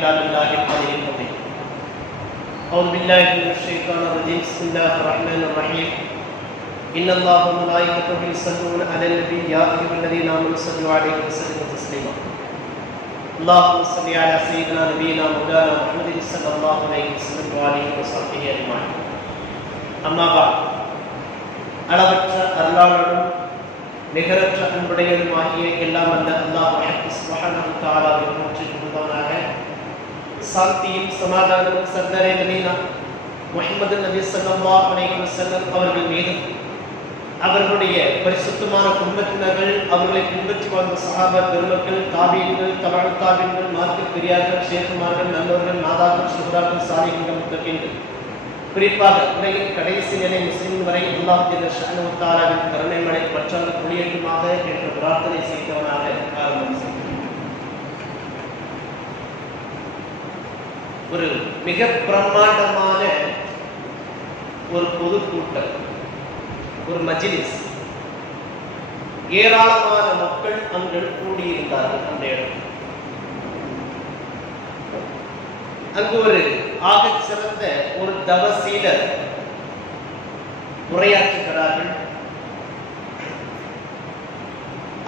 إلا بالله العلي العظيم. أعوذ بالله من الشيطان الرجيم. بسم الله الرحمن الرحيم. إن الله وملائكته يصلون على النبي يا أيها الذين آمنوا صلوا عليه وسلموا تسليما. اللهم صل على سيدنا نبينا مولانا محمد صلى الله عليه وسلم وآله وصحبه أجمعين. أما بعد. அளவற்ற அருளாளரும் நிகரற்ற அன்புடையதுமாகிய எல்லாம் அல்ல அல்லாஹ் சுப்ஹானஹு வ தஆலாவை போற்றி புகழ்ந்தவனாக, சாந்தியும் சமாதானமும் சர்தாரே நபீனா முஹம்மது நபி ஸல்லல்லாஹு அலைஹி வஸல்லம் அவர்கள் மீதும், அவர்களுடைய பரிசுத்தமான குடும்பத்தினர்கள், அவர்களை பின்பற்றி வாழ்ந்த சஹாபா பெருமக்கள், தாபீன்கள், தபஅ தாபீன்கள், மார்க்க பெரியார்கள், ஷேகுமார்கள், நல்லவர்கள், நாதாக்கள், சுஹதாக்கள், சாலிஹீன்கள், முத்தகீன்கள், குறிப்பாக உலகின் கடைசி நிலை முஸ்லிம் வரை அல்லாஹ் ஜல்ல ஷஅனுஹு தஆலாவின் கருணை மழை பற்றாக பொழியட்டுமாக என்ற பிரார்த்தனை செய்தவனாக ஆரம்பம் செய்கிறேன். ஒரு மிக பிரம்மாண்டமான ஒரு பொதுக்கூட்டம், ஒரு மஜ்லிஸ், ஏராளமான மக்கள் அங்கு கூடியிருந்தார்கள். அந்த இடம் அங்கு ஒரு ஆகச் சிறந்த ஒரு தவசீலர் உரையாற்றுகிறார்கள்.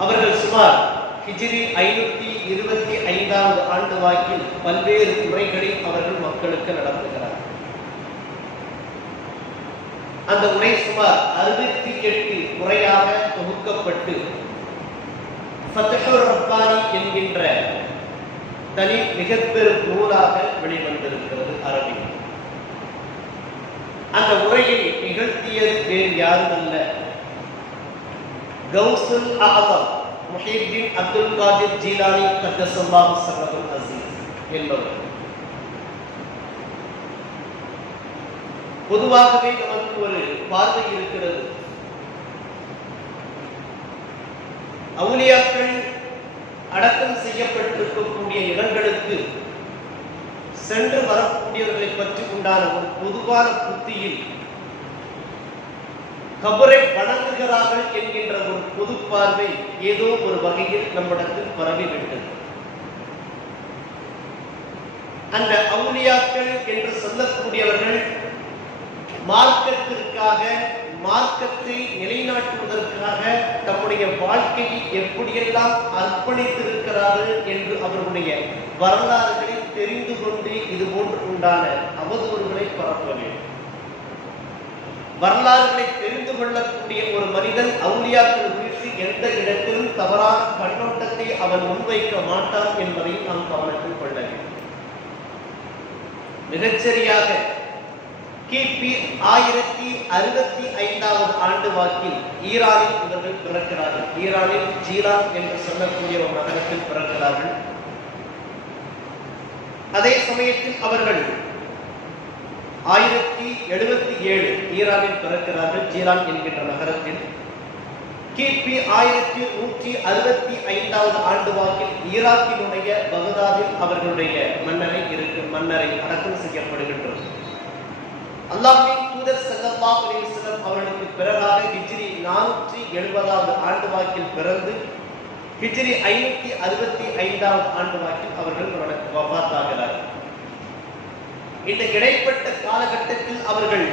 அவர்கள் சுமார் ஹிஜ்ரி 525 ஆண்டு வாக்கில் பல்வேறு முறைகளை அவர்கள் மக்களுக்கு நடத்துகிறார்கள். அந்த உரை சுமார் 68 முறையாக தொகுக்கப்பட்டு ஃபத்ஹுர் ரப்பானி என்கின்ற தனி மிகப்பெரும் நூலாக வெளிவந்திருக்கிறது அரபில். அந்த உரையை நிகழ்த்தியது வேறு யாரும் அல்ல, கௌசுல் ஆலம் முஹித்தீன் அப்துல் காதிர் ஜீலானி கத்தஸல்லாஹு ஸர்ரஹுல் அஸீஸ் என்பவர். பொதுவாகவே நமக்கு ஒரு பார்வை இருக்கிறது, அவுலியாக்கள் அடக்கம் செய்யப்பட்டிருக்கக்கூடிய இடங்களுக்கு சென்று வரக்கூடியவர்களை பற்றி உண்டான ஒரு பொதுவான புத்தியில் கபரை வணங்குகிறார்கள் என்கின்ற ஒரு பொது பார்வை ஏதோ ஒரு வகையில் நம்மிடத்தில் பரவிவிட்டது. அந்த அவுலியாக்கள் என்று சொல்லக்கூடியவர்கள் மார்க்கத்திற்காக, மார்க்கத்தை நிலைநாட்டுவதற்காக தம்முடைய வாழ்க்கையை எப்படியெல்லாம் அர்ப்பணித்திருக்கிறார்கள் என்று அவர்களுடைய வரலாறுகளை தெரிந்து கொண்டு இது போன்று உண்டான அவதூறுகளை பரப்ப வேண்டும். வரலாறுகளை தெரிந்து கொள்ளக்கூடிய ஒரு மனிதன் அவுலியாக்கள் குறித்து எந்த இடத்திலும் தவறான கண்ணோட்டத்தை அவன் முன்வைக்க மாட்டான் என்பதை நாம் கவனத்தில் கொள்ள வேண்டும். மிகச்சரியாக கிபி 1065 ஆண்டு வாக்கில் ஈரானில் இவர்கள் பிறக்கிறார்கள். ஈரானில் ஜீலான் என்று சொல்லக்கூடிய ஒரு நகரத்தில் பிறக்கிறார்கள். அதே சமயத்தில் அவர்கள் 1077 ஈரானில் பிறக்கிறார்கள், ஜீலான் என்கின்ற நகரத்தில். கிபி 1165 ஆண்டு வாக்கில் ஈராக்கினுடைய பகதாதில் அவர்களுடைய மன்னரை அடக்கம் செய்யப்படுகின்றது. அல்லாஹ்வின் தூதர் ஸல்லல்லாஹு அலைஹி வஸல்லம் அவர்களுக்கு பிறகாக ஹிஜ்ரி 470 ஆண்டு வாக்கில் பிறந்து ஹிஜ்ரி 565 ஆண்டு வாக்கில் அவர்கள் வஃபாத் ஆகிறார்கள். இந்த இடைப்பட்ட காலகட்டத்தில் அவர்கள்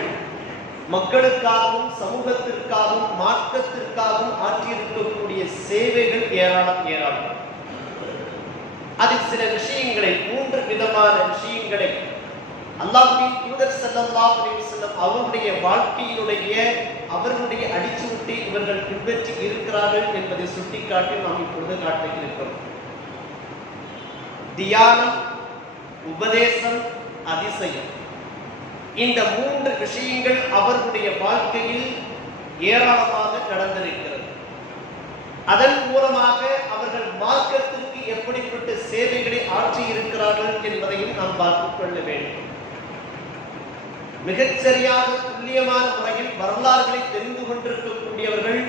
மக்களுக்காகவும், சமூகத்திற்காகவும், மார்க்கத்திற்காகவும் ஆற்றியிருக்கக்கூடிய சேவைகள் ஏராளம். அதில் சில விஷயங்களை, 3 விதமான விஷயங்களை அல்லாஹ்வின் தூதர் ஸல்லல்லாஹு அலைஹி வஸல்லம் அவருடைய வாழ்க்கையினுடைய, அவர்களுடைய அடிச்சுவட்டை இவர்கள் பின்பற்றி இருக்கிறார்கள் என்பதை சுட்டிக்காட்டி நாம் இப்பொழுது காட்ட இருக்கிறோம். தியானம், உபதேசம், அதிசயம், இந்த 3 விஷயங்கள் அவர்களுடைய வாழ்க்கையில் ஏராளமாக நடந்திருக்கிறது. அதன் மூலமாக அவர்கள் மார்க்கத்திற்கு எப்படிப்பட்ட சேவைகளை ஆற்றி இருக்கிறார்கள் என்பதையும் நாம் பார்த்துக் கொள்ள வேண்டும். மிகச்சரியாக துல்லியமான முறையில் வரலாறுகளை தெரிந்து கொண்டிருக்கக்கூடியவர்கள்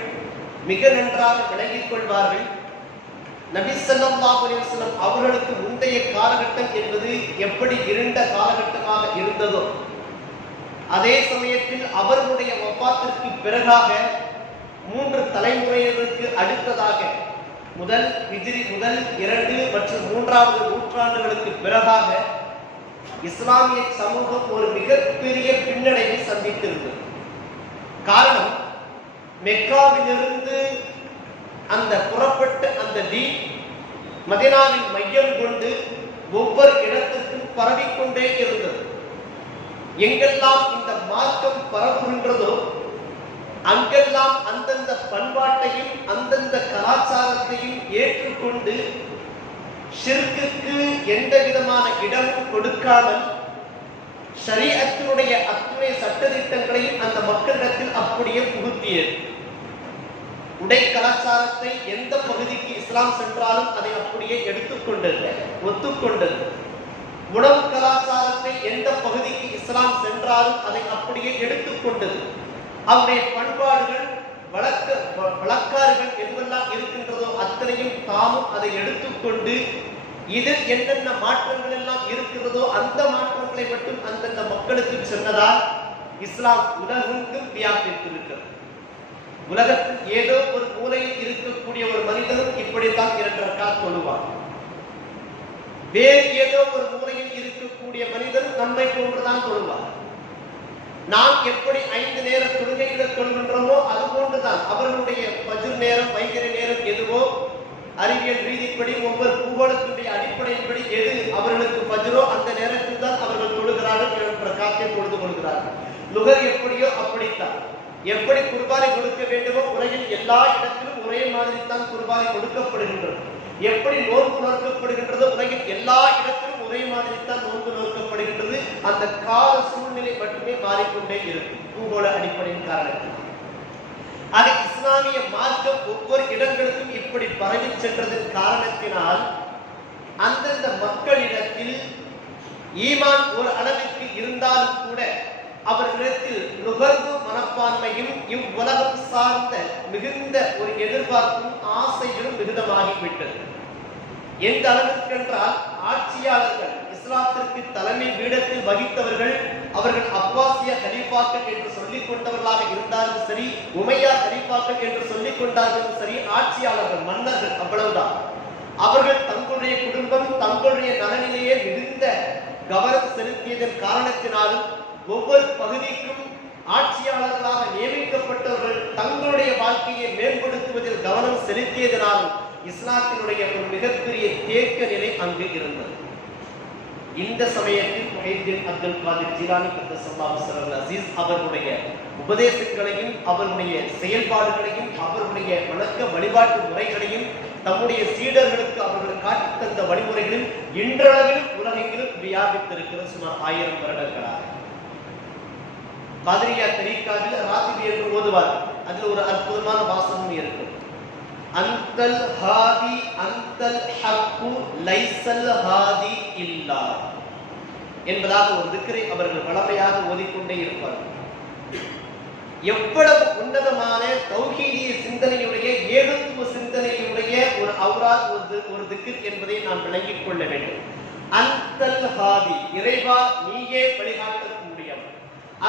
மிக நன்றாக விளங்கிக் கொள்வார்கள். நபி ஸல்லல்லாஹு அலைஹி வஸல்லம் அவர்களுக்கு முந்தைய காலகட்டம் என்பது எப்படி இருண்ட காலகட்டமாக இருந்ததோ, அதே சமயத்தில் அவர்களுடைய வஃபாத்திற்கு பிறகாக 3 தலைமுறையினருக்கு அடுத்ததாக முதல் 2 மற்றும் 3வது நூற்றாண்டுகளுக்கு பிறகாக இஸ்லாமிய சமூகம் ஒரு மிகப்பெரிய பின்னடைவை சந்தித்திருந்தது. காரணம், மெக்காவிலிருந்து அந்த புறப்பட்ட அந்த தீன் மதீனாவின் மையம் கொண்டு ஒவ்வொரு இடத்திற்கும் பரவிக்கொண்டே இருந்தது. எங்கெல்லாம் இந்த மார்க்கம் பரவுகின்றதோ அங்கெல்லாம் அந்தந்த பண்பாட்டையும் அந்தந்த கலாச்சாரத்தையும் ஏற்றுக்கொண்டு ஷிர்க்குக்கு எந்த விதமான இடமும் கொடுக்காமல் ஷரீஅத்தினுடைய அத்துணை சட்டதிட்டங்களையும் அந்த மக்களிடத்தில் அப்படியே புகுத்தியது. உடை கலாச்சாரத்தை எந்த பகுதிக்கு இஸ்லாம் சென்றாலும் அதை அப்படியே எடுத்துக்கொண்டது, ஒத்துக்கொண்டது. உணவு கலாச்சாரத்தை எந்த பகுதிக்கு இஸ்லாம் சென்றாலும் அதை அப்படியே எடுத்துக்கொண்டது. அவருடைய பண்பாடுகள் வழக்காறுகள் எதுவெல்லாம் இருக்கின்றதோ அத்தனையும் தாமும் அதை எடுத்துக்கொண்டு இதில் என்னென்ன மாற்றங்கள் எல்லாம் இருக்கிறதோ அந்த மாற்றங்களை மட்டும் அந்தந்த மக்களுக்கு சொன்னதால் இஸ்லாம் உலகெங்கும் வியாபித்திருக்கிறது. உலகத்தில் ஏதோ ஒரு மூலையில் இருக்கக்கூடிய ஒரு மனிதனும் இப்படித்தான் 2 ரக்காத் தொழுவார். வேறு ஏதோ ஒரு மூலையில் இருக்கக்கூடிய மனிதனும் நம்மை போன்றுதான் தொழுவார். நாம் எப்படி 5 நேர தொழுகைகள் தொழுகின்றோமோ அது போன்றுதான் அவர்களுடைய ஃபஜ்ர் நேரம், வைகரை நேரம் எதுவோ அறிவியல் ரீதிப்படி ஒவ்வொரு பூகோளத்தினுடைய அடிப்படையின்படி எது அவர்களுக்கு ஃபஜ்ரோ அந்த நேரத்தில் தான் அவர்கள் தொழுகிறார்கள், 2 ரக்காத்தை தொழுது கொள்கிறார்கள். லுகர் எப்படியோ அப்படித்தான். எப்படி குர்பானை கொடுக்க வேண்டுமோ உலகில் எல்லா இடத்திலும் ஒரே மாதிரி தான் குர்பானை கொடுக்கப்படுகின்றது. எப்படி நோன்பு நோக்கப்படுகின்றதோ உலகில் எல்லா இடத்திலும் ஒரே மாதிரி தான் நோன்பு நோக்கப்படுகின்றது. அந்த கால சூழ்நிலை மட்டுமே மாறிக்கொண்டே இருக்கும் பூகோள அடிப்படையின் காரணத்தில். அது இஸ்லாமிய மார்க்கம் ஒவ்வொரு இடங்களுக்கும் இப்படி பரவி சென்றதன் காரணத்தினால் அந்தந்த மக்களிடத்தில் ஈமான் ஒரு அளவிற்கு இருந்தாலும் கூட அவர்களிடத்தில் நுகர்வு மனப்பான்மையும் இவ்வுலகம் சார்ந்த மிகுந்த ஒரு எதிர்பார்ப்பும் ஆசைகளும் மிகுதமாகிவிட்டது. எந்த அளவிற்கு என்றால் ஆட்சியாளர்கள், இஸ்லாத்திற்கு தலைமை பீடத்தில் வகித்தவர்கள், அவர்கள் அப்பாசிய கலீஃபாக்கள் என்று சொல்லிக் கொண்டவர்களாக இருந்தாலும் சரி, உமையா கலீஃபாக்கள் என்று சொல்லிக் கொண்டார்களும் சரி, ஆட்சியாளர்கள், மன்னர்கள், அவ்வளவுதான். அவர்கள் தங்களுடைய குடும்பம், தங்களுடைய நலனிலேயே மிகுந்த கவனம் செலுத்தியதன் காரணத்தினாலும் ஒவ்வொரு பகுதிக்கும் ஆட்சியாளர்களாக நியமிக்கப்பட்டவர்கள் தங்களுடைய வாழ்க்கையை மேம்படுத்துவதில் கவனம் செலுத்தியதனாலும் இஸ்லாத்தினுடைய ஒரு மிகப்பெரிய தேக்க நிலை அங்கு இருந்தது. இந்த சமயத்தில் முஹைதீன் அப்துல் காதிர் ஜீலானி क़द्दसல்லாஹு ஸல்லல்லாஹு அஸீஸ் அவர்களுடைய உபதேசங்களையும் அவருடைய செயல்பாடுகளையும் அவருடைய வணக்க வழிபாட்டு முறைகளையும் தம்முடைய சீடர்களுக்கு அவர்கள் காட்டித் தந்த வழிமுறைகளும் இன்றளவில் உலகெங்கிலும் வியாபித்திருக்கிற சுமார் 1000 வருடங்களாக. காதிரியா தரீக்காவில் ராத்திபி என்று ஓதுவார். அதில் ஒரு அற்புதமான வாசகம் இருக்கு. அந்தல் ஹாதி அந்தல் ஹக்கு லைஸல் ஹாதி இல்லா என்பதாக ஒரு திக்ரை அவர்கள் வளமையாக ஓதிக்கொண்டே இருப்பார்கள். எவ்வளவு உன்னதமான தௌஹீதிய சிந்தனையுடைய, ஏகத்துவ சிந்தனையுடைய ஒரு அவுராத், ஒரு திக்ர் என்பதை நாம் விளங்கிக் கொள்ள வேண்டும். அந்தல் ஹாதி, இறைவா நீயே வழிகாட்டக்கூடியவன்.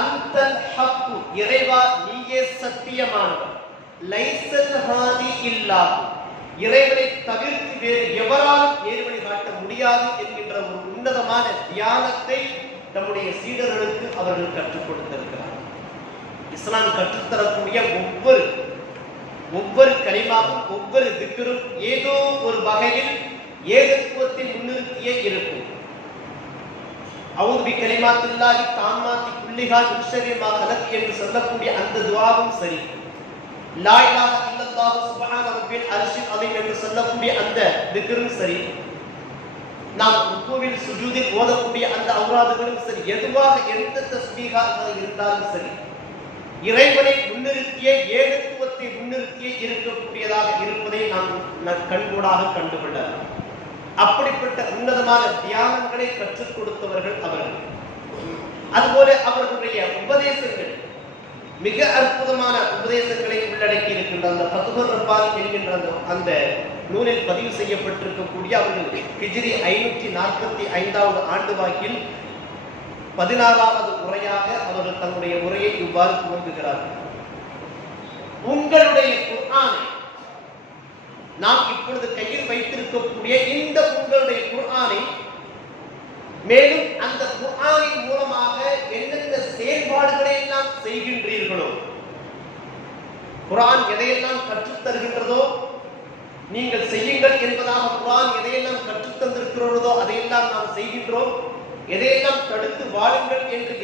அந்தல் ஹக்கு, இறைவா நீயே சத்தியமானவன். லைஸல் ஹாதி இல்லா, இறைவனை தவிர்த்து வேறு எவராலும் நேர்வழி காட்ட முடியாது என்கின்ற ஒரு உன்னதமான தியானத்தை நம்முடைய சீடர்களுக்கு அவர்கள் கற்றுக் கொடுத்திருக்கிறார். இஸ்லாம் கற்றுத்தரக்கூடிய ஒவ்வொரு கலிமாவும் ஒவ்வொரு திக்ரும் ஏதோ ஒரு வகையில் ஏகத்துவத்தை முன்னிறுத்தியே இருக்கும். அவுது பி கலிமாத்தில்லாஹி தாம்மாத்தி குல்லிஹா மின் ஷர்ரி மா ஹலக் என்று சொல்லக்கூடிய அந்த துஆவும் சரி, லா இலாஹா இல்லல்லாஹு சுப்ஹான ரப்பில் அர்ஷில் அலீம் என்று சொல்லக்கூடிய அந்த திக்ரும் சரி, நாம் ருக்கூவில் சுஜூதில் ஓதக்கூடிய அந்த அவுராதுகளும் சரி, எதுவாக எந்த தஸ்பீஹாக இருந்தாலும் சரி, இறைவனை முன்னிறுத்திய, ஏகத்துவத்தை முன்னிறுத்திய இருக்கக்கூடியதாக இருப்பதை நாம் கண்கூடாக கண்டுகொள்ளலாம். அப்படிப்பட்ட உன்னதமான தியானங்களை கற்றுக் கொடுத்தவர்கள் அவர்கள். அதுபோல அவர்களுடைய உபதேசங்கள் மிக அற்புதமான உபதேசங்களை உள்ளடக்கி இருக்கின்ற அந்த ஃபத்ஹுர் ரப்பானி என்கின்ற அந்த நூலில் பதிவு செய்யப்பட்டிருக்கக்கூடிய அவர்கள் ஹிஜ்ரி 545வது ஆண்டு வாக்கில் 16வது உரையாக அவர்கள் தங்களுடைய உரையை இவ்வாறு துவங்குகிறார்கள். உங்களுடைய குர்ஆனை நாம் இப்பொழுது கையில் வைத்திருக்கக்கூடிய இந்த உங்களுடைய குர்ஆனை, மேலும் அந்த குர்ஆனின் மூலமாக எந்தெந்த செயல்பாடுகளை எல்லாம் செய்கின்றீர்களோ, குர்ஆன் எதையெல்லாம் கற்றுத் தருகின்றதோ நீங்கள் செய்யுங்கள் என்பதாக குர்ஆன் எதையெல்லாம் கற்றுத் தந்திருக்கிறதோ அதையெல்லாம் நாம் செய்கின்றோம். எதையெல்லாம் தடுத்து வாழுங்கள் என்று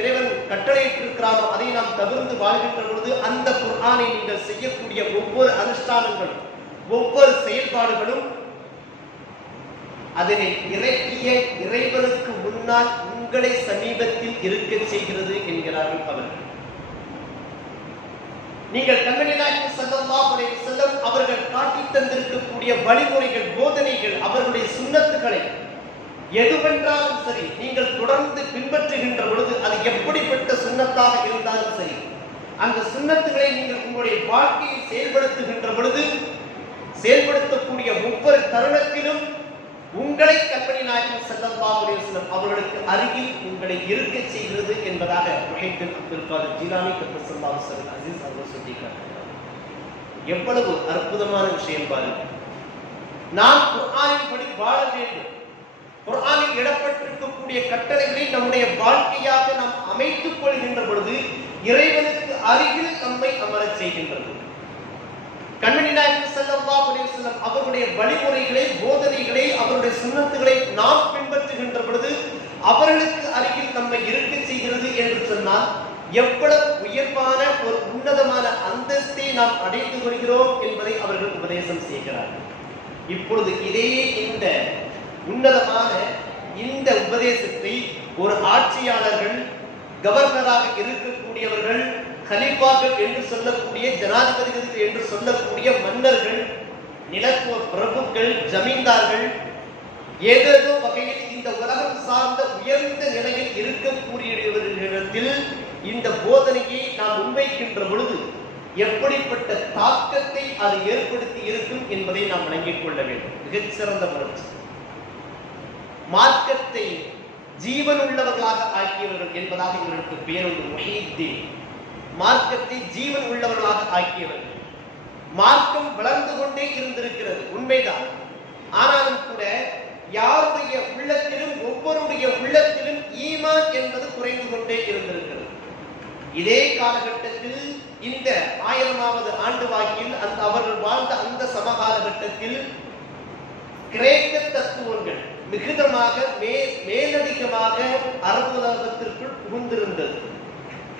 இறைவன் கட்டளையிட்டிருக்கிறாரோ அதை நாம் தவிர்த்து வாழ்கின்ற பொழுது அந்த குர்ஆனை நீங்கள் செய்யக்கூடிய ஒவ்வொரு அனுஷ்டானங்களும் ஒவ்வொரு செயல்பாடுகளும் அதனை இறக்கிய இறைவனுக்கு முன்னால் உங்களை சமீபத்தில் இருக்க செய்கிறது என்கிறார்கள் அவர்கள். நீங்கள் கண்மணி நாயகம் ஸல்லல்லாஹு அலைஹி வஸல்லம் அவர்கள் காட்டித் தந்திருக்கக்கூடிய வழிமுறைகள், போதனைகள், அவர்களுடைய சுன்னத்துகளை எதுவென்றாலும் சரி நீங்கள் தொடர்ந்து பின்பற்றுகின்ற பொழுது அது எப்படிப்பட்ட சுன்னத்தாக இருந்தாலும் சரி, அந்த சுன்னத்துகளை நீங்கள் உங்களுடைய வாழ்க்கையில் செயல்படுத்துகின்ற பொழுது செயல்படுத்தக்கூடிய ஒவ்வொரு தருணத்திலும் உங்களை கண்மணி நாயகம் ஸல்லல்லாஹு அலைஹி வஸல்லம் அவர்களுக்கு அருகில் உங்களை இருக்க செய்கிறது என்பதாக முஹைத்தின் அப்துல் காதிர் ஜீலானி கத்தஸல்லாஹு ஸல்லல்லாஹு அஸீஸ் அவர்கள் சொல்லியிருக்கிறார். எவ்வளவு அற்புதமான விஷயம் பாருங்கள். நாம் குர்ஆனின் படி வாழ வேண்டும். குர்ஆனில் இடப்பட்டிருக்கக்கூடிய கட்டளைகளை நம்முடைய வாழ்க்கையாக நாம் அமைத்துக் கொள்கின்ற பொழுது இறைவனுக்கு அருகில் நம்மை அமரச் செய்கின்றது. கண்மணி நாயகம் ஸல்லல்லாஹு அலைஹி வஸல்லம் அவருடைய வழிமுறைகளை, போதனைகளை, அவருடைய சுன்னத்துகளை நாம் பின்பற்றுகின்ற பொழுது அவர்களுக்கு அருகில் நம்மை இருக்க செய்கிறது என்று சொன்னால் எவ்வளவு உயர்வான ஒரு உன்னதமான அந்தஸ்தை நாம் அடைந்து கொள்கிறோம் என்பதை அவர்கள் உபதேசம் செய்கிறார்கள். இப்பொழுது இதே இந்த உன்னதமான இந்த உபதேசத்தை ஒரு ஆட்சியாளர்கள், கவர்னராக இருக்கக்கூடியவர்கள், கலீஃபாக்கள் என்று சொல்லக்கூடிய ஜனாதிபதிகள் என்று சொல்லக்கூடிய மன்னர்கள், நிலத்துவ பிரபுக்கள், ஜமீன்தார்கள், ஏதேதோ வகையில் இந்த உலகம் சார்ந்த உயர்ந்த நிலையில் இருக்கக்கூடியவர்களிடத்தில் இந்த போதனையை நாம் முன்வைக்கின்ற பொழுது எப்படிப்பட்ட தாக்கத்தை அது ஏற்படுத்தி இருக்கும் என்பதை நாம் விளங்கிக் கொள்ள வேண்டும். மிகச்சிறந்த முயற்சி. மார்க்கத்தை ஜீவன் உள்ளவர்களாக ஆக்கியவர்கள் என்பதாக இவர்களுக்கு பெயர் உண்டு. முஹீத்தீன், மார்க்கத்தை ஜீவன் உள்ளவர்களாக ஆக்கியவர்கள். மார்க்கம் வளர்ந்து கொண்டே இருந்திருக்கிறது, உண்மைதான். ஆனாலும் கூட யாருடைய உள்ளத்திலும், ஒவ்வொருடைய உள்ளத்திலும் ஈமான் என்பது குறைந்து கொண்டே இருந்திருக்கிறது. இதே காலகட்டத்தில் இந்த 1000வது ஆண்டு வாக்கில் அவர்கள் வாழ்ந்த அந்த சமகாலகட்டத்தில் கிரேக்க தத்துவங்கள் மிகுதமாக மேலதிகமாக அரபு உலகத்திற்குள் புகுந்திருந்தது.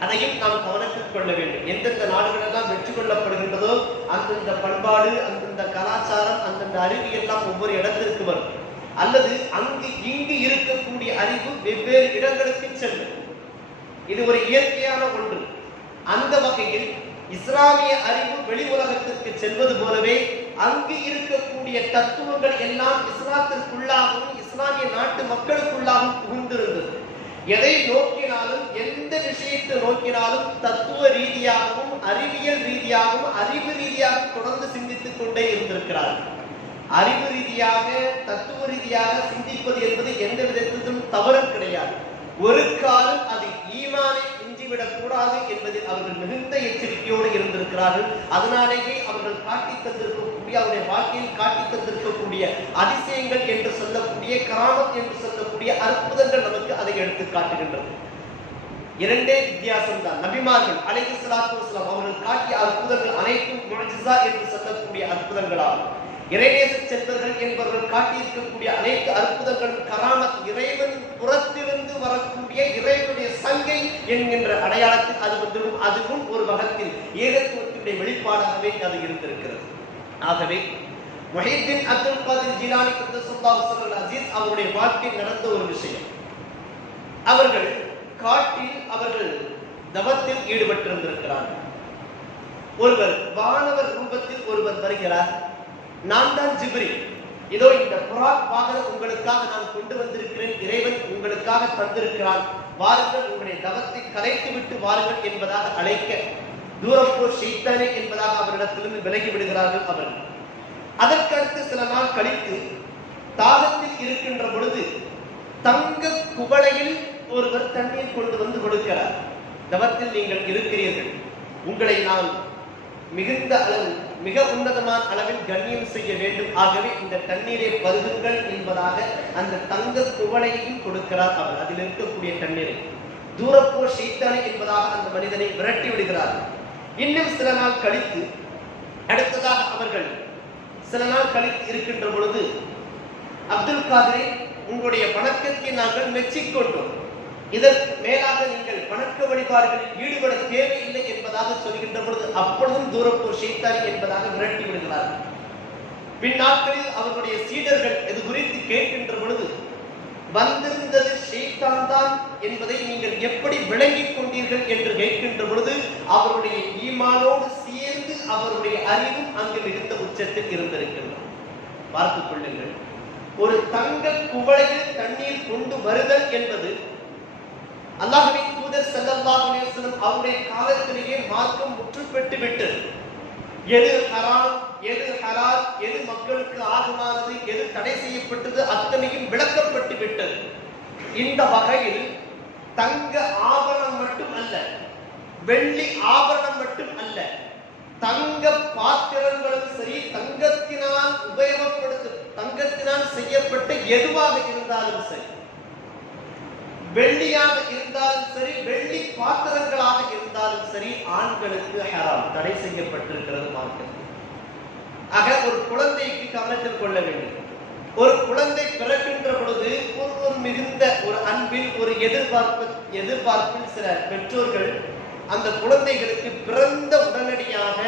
அதையும் நாம் கவனத்தில் கொள்ள வேண்டும். எந்தெந்த நாடுகள் எல்லாம் வெற்றி கொள்ளப்படுகின்றதோ அந்தந்த பண்பாடு, அந்தந்த கலாச்சாரம், அந்தந்த அறிவு எல்லாம் ஒவ்வொரு இடத்திற்கு வரும். அல்லது இங்கு இருக்கக்கூடிய அறிவு வெவ்வேறு இடங்களுக்கு செல்லும். இது ஒரு இயற்கையான ஒன்று. அந்த வகையில் இஸ்லாமிய அறிவு வெளி உலகத்திற்கு செல்வது போலவே அங்கு இருக்கக்கூடிய தத்துவங்கள் எல்லாம் இஸ்லாத்திற்குள்ளாகவும் இஸ்லாமிய நாட்டு மக்களுக்குள்ளாகவும் புகுந்திருந்தது. எதை நோக்கினாலும், எந்த விஷயத்தை நோக்கினாலும் தத்துவ ரீதியாகவும் அறிவியல் ரீதியாகவும் அறிவு ரீதியாக தொடர்ந்து சிந்தித்துக் கொண்டே இருந்திருக்கிறார்கள். அறிவு ரீதியாக, தத்துவ ரீதியாக சிந்திப்பது என்பது எந்த விதத்திலும் தவறு கிடையாது. ஒரு காலம் அது ஈமானை விடக் கூடாது என்பதில் அவர்கள் மிகுந்த எச்சரிக்கையோடு இருந்திருக்கிறார்கள். அதனாலேயே அவர்கள் காட்டித் தந்திருக்கக்கூடிய, அவருடைய வாழ்க்கையில் காட்டித் தந்திருக்கக்கூடிய அதிசயங்கள் என்று சொல்லக்கூடிய, கராமத் என்று சொல்லக்கூடிய அற்புதங்கள் நமக்கு அதை எடுத்து காட்டுகின்றது. இரண்டே வித்தியாசம் தான். நபிமார்கள் அலைஹிஸ்ஸலாத்து வஸலாம் அவர்கள் காட்டிய அற்புதங்கள் அனைத்தும் முஅஜிஸா என்று சொல்லக்கூடிய அற்புதங்களாகும். இறைநேச செல்வர்கள் என்பவர்கள் காட்டியிருக்கக்கூடிய அனைத்து அற்புதங்களும் கராமத், இறைவன் புறத்திலிருந்து வரக்கூடிய இறைவனுடைய சங்கை என்கின்ற அடையாளத்தில் அது வந்துடும். அதுவும் ஒரு வகத்தில் ஏகத்துவத்தினுடைய வெளிப்பாடாகவே அது இருந்திருக்கிறது. ஆகவே முஹைத்தின் அப்துல் காதிர் ஜீலானி கத்தஸல்லாஹு ஸல்லல்லாஹு அஸீஸ் அவருடைய வாழ்க்கையில் நடந்த ஒரு விஷயம். அவர்கள் காட்டில் அவர்கள் தவத்தில் ஈடுபட்டிருந்திருக்கிறார்கள். ஒருவர் வானவர் ரூபத்தில் ஒருவர் வருகிறார். நான் தான் ஜிப்ரீல், இதோ இந்த புராக் வாகனம் உங்களுக்காக நான் கொண்டு வந்திருக்கிறேன், இறைவன் உங்களுக்காக தந்திருக்கிறான், வாருங்கள், உங்களுடைய தவத்தை கலைத்து விட்டு வாருங்கள் என்பதாக அழைக்க, தூரப்போ ஷைத்தானே என்பதாக அவரிடத்திலிருந்து விலகி விடுகிறார்கள் அவர்கள். அதற்கடுத்து சில நாள் கழித்து தாகத்தில் இருக்கின்ற பொழுது தங்க குவளையில் ஒருவர் தண்ணீர் கொண்டு வந்து கொடுக்கிறார். தவத்தில் நீங்கள் இருக்கிறீர்கள், உங்களை நான் மிகுந்த அளவு மிக உன்னதமான அளவில் கண்ணியம் செய்ய வேண்டும். ஆகவே இந்த தண்ணீரை பருகுங்கள் என்பதாக அந்த தங்க குவளையையும் கொடுக்கிறார் அவர். அதில் இருக்கக்கூடிய தண்ணீரை தூரப்போ ஷைத்தானே என்பதாக அந்த மனிதனை விரட்டி விடுகிறார். இன்னும் சில நாள் கழித்து அடுத்ததாக அவர்கள் சில நாள் கழித்து இருக்கின்ற பொழுது, அப்துல் காதிரை, உங்களுடைய வணக்கத்தை நாங்கள் மெச்சிக்கொண்டோம், இதற்கு மேலாக நீங்கள் வணக்க வழிபாடுகளில் ஈடுபட தேவையில்லை என்பதாக சொல்கின்ற பொழுது அப்பொழுதும் தூரப்போர் ஷைத்தானி என்பதாக விரட்டி விடுகிறார்கள். பின்னாட்களில் அவர்களுடைய சீடர்கள் இது குறித்து கேட்கின்ற பொழுது, வந்திருந்தது ஷைத்தான் தான் என்பதை நீங்கள் எப்படி விளங்கிக் கொண்டீர்கள் என்று கேட்கின்ற பொழுது அவருடைய ஈமானோடு சேர்ந்து அவருடைய அறிவும் அங்கு மிகுந்த உச்சத்தில் இருந்திருக்கின்றன. பார்த்துக் கொள்ளுங்கள், ஒரு தங்க குவளையில் தண்ணீர் கொண்டு வருதல் என்பது அல்லாஹ்வின் தூதர் ஸல்லல்லாஹு அலைஹி வஸல்லம் அவருடைய காலத்திலேயே மார்க்கம் முற்றுப்பெற்று விட்டது. எது ஹராம், எது ஹலால், எது மக்களுக்கு ஆகுமானது, எது தடை செய்யப்பட்டது அத்தனையும் விளக்கப்பட்டு விட்டது. இந்த வகையில் தங்க ஆபரணம் மட்டும் அல்ல, வெள்ளி ஆபரணம் மட்டும் அல்ல, தங்க பாத்திரங்களும் சரி, தங்கத்தினால் செய்யப்பட்ட எதுவாக இருந்தாலும் சரி, வெள்ளியாக இருந்தாலும் சரி, வெள்ளி பாத்திரங்களாக இருந்தாலும் சரி, ஆண்களுக்கு ஹராம், தடை செய்யப்பட்டிருக்கிறது மார்க்கத்தில். ஆக ஒரு குழந்தைக்கு கவனத்தில் கொள்ள வேண்டும். ஒரு குழந்தை பிறக்கின்ற பொழுது ஒரு மிகுந்த ஒரு அன்பில், ஒரு எதிர்பார்ப்பில் சில பெற்றோர்கள் அந்த குழந்தைகளுக்கு பிறந்த உடனடியாக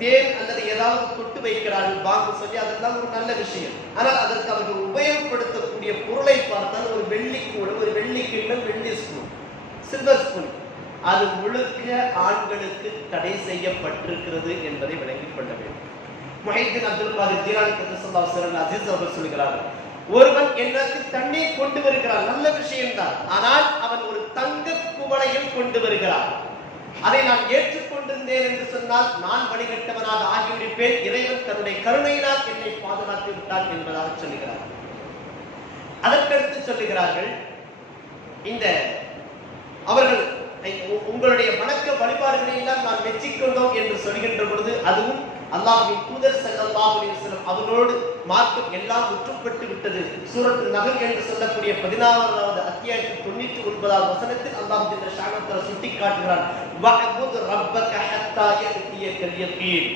தேன் அல்லது ஏதாவது தொட்டு வைக்கிறார்கள், வாங்க சொல்லி, அதெல்லாம் ஒரு நல்ல விஷயம். ஆனால் அதற்கு அவர்கள் உபயோகப்படுத்தக்கூடிய பொருளை பார்த்தால் ஒரு வெள்ளி கூட, ஒரு வெள்ளி கிண்ணம், வெள்ளி ஸ்பூன், சில்வர் ஸ்பூன், அது முழுக்க ஆண்களுக்கு தடை செய்யப்பட்டிருக்கிறது என்பதை விளங்கிக் கொள்ள வேண்டும். முஹைதீன் அப்துல் காதிர் ஜீலானி ஸல்லல்லாஹு அலைஹி அஸீஸ் அவர்கள் சொல்கிறார்கள், ஒருவன் எனக்கு தண்ணீர் கொண்டு வருகிறான், நல்ல விஷயம்தான், ஆனால் அவன் ஒரு தங்க குவளையில் கொண்டு வருகிறான், அதை நான் ஏற்றுக்கொண்டிருந்தேன் என்று சொன்னால் நான் வழிகட்டவனாக ஆகிவிடுப்பேன், இறைவன் தன்னுடைய கருணையினால் என்னை பாதுகாத்து விட்டான் என்பதாக சொல்லுகிறார். அதற்கடுத்து சொல்லுகிறார்கள், இந்த அவர்கள் உங்களுடைய வணக்க வழிபாடுகளை எல்லாம் நான் மெச்சிக்கொண்டோம் என்று சொல்கின்ற பொழுது அதுவும் அல்லாஹ்வின் தூதர் ஸல்லல்லாஹு அலைஹி வஸல்லம் அவரோடு மார்க்கம் எல்லாம் முற்றுப்பட்டு விட்டது. சூரத்துல் நஹல் என்று சொல்லக்கூடிய 16வது அத்தியாயத்தின் 99வது வசனத்தில் அல்லாஹ் ஜல்ல ஷானஹு சுட்டி காட்டுகிறான், வஅபுத் ரப்பக ஹத்தா யஅதியகல் யகீன்,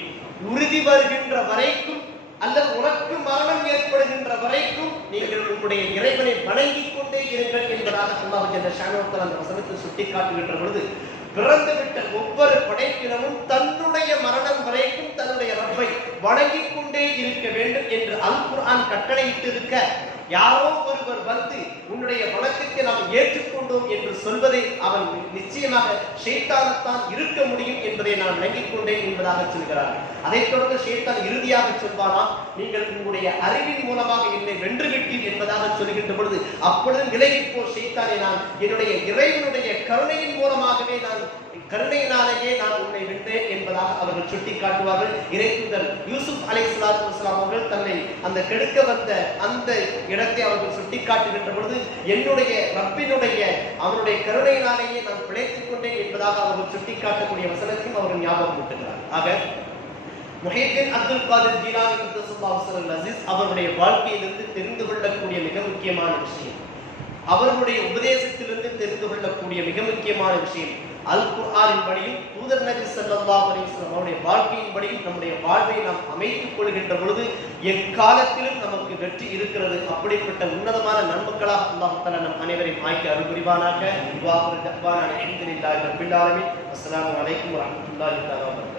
உறுதி வருகின்ற வரைக்கும் அல்லது உனக்கு மரணம் ஏற்படுகின்ற வரைக்கும் நீங்கள் உங்களுடைய இறைவனை வணங்கிக் கொண்டே இருங்கள் என்பதாக அல்லாஹ் ஜல்ல ஷானஹு அந்த வசனத்தில் சுட்டி காட்டுகின்ற பொழுது, பிறந்துவிட்ட ஒவ்வொரு படைப்பினமும் தன்னுடைய மரணம் வரைக்கும் தன்னுடைய ரப்பை வணங்கிக் கொண்டே இருக்க வேண்டும் என்று அல் குர்ஆன் கட்டளையிட்டு இருக்க, யாரோ ஒருவர் வந்து உன்னுடைய வணக்கத்தை நாம் ஏற்றுக்கொண்டோம் என்று சொல்வதை அவன் நிச்சயமாக ஷைத்தானத்தான் இருக்க முடியும் என்பதை நான் விளங்கிக் கொண்டேன் என்பதாக சொல்கிறார். அதைத் தொடர்ந்து ஷைத்தான் இறுதியாக சொல்வானா, நீங்கள் உங்களுடைய அறிவின் மூலமாக என்னை வென்றுவிட்டீர் என்பதாக சொல்கின்ற பொழுது அப்பொழுது விலகிப்போ ஷைத்தானே, நான் என்னுடைய இறைவனுடைய கருணையின் மூலமாகவே கருணையினாலேயே நான் உன்னை வென்றேன் என்பதாக அவர்கள் சுட்டி காட்டுவார்கள். இறைத்தூதர் யூசுப் அலைஹிஸ்ஸலாத்து வஸலாம் அவர்கள் தன்னை அந்த கெடுக்க வந்த அந்த இடத்தை அவர்கள் சுட்டி காட்டுகின்ற பொழுது என்னுடைய ரப்பினுடைய அவருடைய கருணையினாலேயே நான் பிழைத்துக் கொண்டேன் என்பதாக அவர்கள் சுட்டி காட்டக்கூடிய வசனத்தையும் அவர்கள் ஞாபகம் ஊட்டுகிறார். ஆக முஹைதீன் அப்துல் காதிர் ஜீலானி ஸல்லல்லாஹு அலைஹி அஸீஸ் அவருடைய வாழ்க்கையிலிருந்து தெரிந்து கொள்ளக்கூடிய மிக முக்கியமான விஷயம், அவர்களுடைய உபதேசத்திலிருந்து தெரிந்து கொள்ளக்கூடிய மிக முக்கியமான விஷயம், அல் குர்ஆனின் படியும் தூதர் நபி ஸல்லல்லாஹு அலைஹி வஸல்லம் அவருடைய வாழ்க்கையின் படியும் நம்முடைய வாழ்வை நாம் அமைத்துக் கொள்கின்ற பொழுது எக்காலத்திலும் நமக்கு வெற்றி இருக்கிறது. அப்படிப்பட்ட உன்னதமான நன்மக்களாக அல்லாஹ் தஆலா நம் அனைவரையும் ஆக்கி அருள் புரிவானாக. அஸ்ஸலாமு அலைக்கும் வரஹ்மத்துல்லாஹி வபரகாத்துஹு.